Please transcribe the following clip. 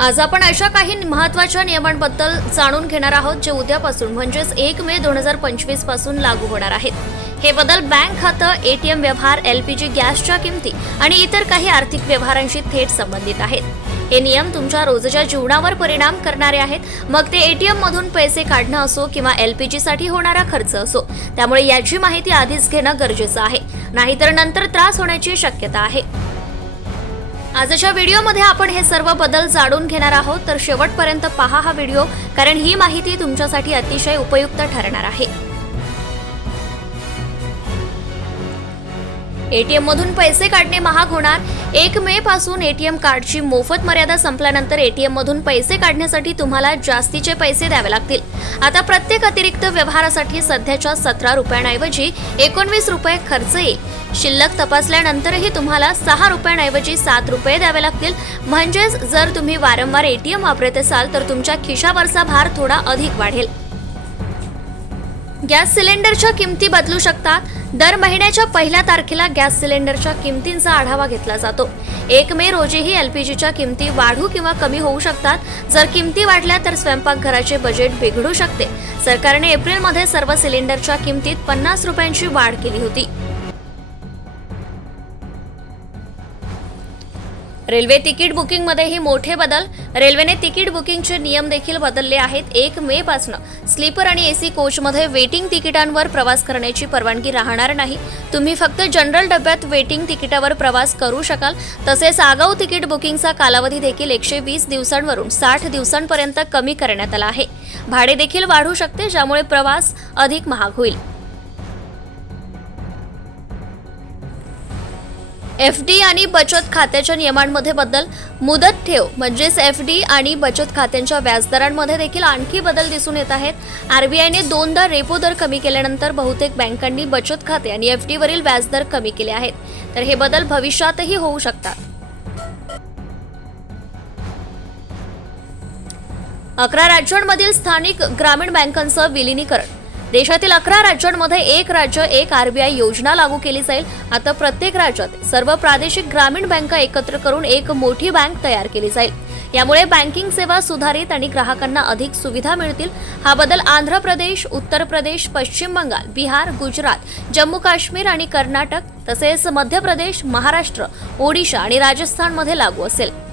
आज आपण अशा काही महत्त्वाच्या नियमांबद्दल जाणून घेणार आहोत जे उद्यापासून म्हणजेच एक मे दोन हजार पंचवीसपासून लागू होणार आहेत. हे बदल बँक खातं एटीएम व्यवहार एलपीजी गॅसच्या किमती आणि इतर काही आर्थिक व्यवहारांशी थेट संबंधित आहेत. हे नियम तुमच्या रोजच्या जीवनावर परिणाम करणारे आहेत. मग ते एटीएम मधून पैसे काढणं असो किंवा एलपीजी साठी होणारा खर्च असो त्यामुळे याची माहिती आधीच घेणं गरजेचं आहे. नाहीतर नंतर त्रास होण्याची शक्यता आहे. आजच्या व्हिडिओमध्ये आपण हे सर्व बदल जाणून घेणार आहोत. तर शेवटपर्यंत पहा हा व्हिडिओ कारण ही माहिती तुमच्यासाठी अतिशय उपयुक्त ठरणार आहे. एटीएम मधून पैसे काढणे महाग होणार. एक मे पासून एटीएम कार्डची मोफत मर्यादा संपल्यानंतर एटीएम मधून पैसे काढण्यासाठी तुम्हाला जास्तीचे पैसे द्यावे लागतील. आता प्रत्येक अतिरिक्त व्यवहारासाठी सध्याच्या सतरा रुपयांऐवजी एकोणवीस रुपये खर्च येईल. शिल्लक तपासल्यानंतरही तुम्हाला सहा रुपयांऐवजी सात रुपये द्यावे लागतील. म्हणजेच जर तुम्ही वारंवार एटीएम वापरत असाल तर तुमच्या खिशावरचा भार थोडा अधिक वाढेल. गॅस सिलेंडरच्या किमती बदलू शकतात. दर महिन्याच्या पहिल्या तारखेला गॅस सिलेंडरच्या किमतींचा आढावा घेतला जातो. एक मे रोजीही एल पी जीच्या किमती वाढू किंवा कमी होऊ शकतात. जर किमती वाढल्या तर स्वयंपाकघराचे बजेट बिघडू शकते. सरकारने एप्रिलमध्ये सर्व सिलेंडरच्या किमतीत पन्नास रुपयांची वाढ केली होती. रेल्वे तिकीट बुकिंगमध्येही मोठे बदल. रेल्वेने तिकीट बुकिंगचे नियम देखील बदलले आहेत. एक मे पासून स्लीपर आणि एसी कोचमध्ये वेटिंग तिकिटांवर प्रवास करण्याची परवानगी राहणार नाही. तुम्ही फक्त जनरल डब्यात वेटिंग तिकिटावर प्रवास करू शकाल. तसेच आगाऊ तिकीट बुकिंगचा कालावधी देखील एकशे वीस दिवसांवरून साठ दिवसांपर्यंत कमी करण्यात आला आहे. भाडे देखील वाढू शकते ज्यामुळे प्रवास अधिक महाग होईल. एफ डी आणि बचत खात्याच्या नियमांमध्ये बदल मुदत ठेव म्हणजेच एफ डी आणि बचत खात्यांच्या व्याजदरांमध्ये देखील आणखी बदल दिसून येत आहेत. आरबीआयने दोनदा रेपो दर कमी केल्यानंतर बहुतेक बँकांनी बचत खाते आणि एफ डीवरील व्याजदर कमी केले आहेत. तर हे बदल भविष्यातही होऊ शकतात. अकरा राज्यांमधील स्थानिक ग्रामीण बँकांचं विलिनीकरण. देशातील अकरा राज्यांमध्ये एक राज्य एक आरबीआय योजना लागू केली जाईल. आता प्रत्येक राज्यात सर्व प्रादेशिक ग्रामीण बँका एकत्र करून एक मोठी बँक तयार केली जाईल. यामुळे बँकिंग सेवा सुधारित आणि ग्राहकांना अधिक सुविधा मिळतील. हा बदल आंध्र प्रदेश उत्तर प्रदेश पश्चिम बंगाल बिहार गुजरात जम्मू काश्मीर आणि कर्नाटक तसेच मध्य प्रदेश महाराष्ट्र ओडिशा आणि राजस्थानमध्ये लागू असेल.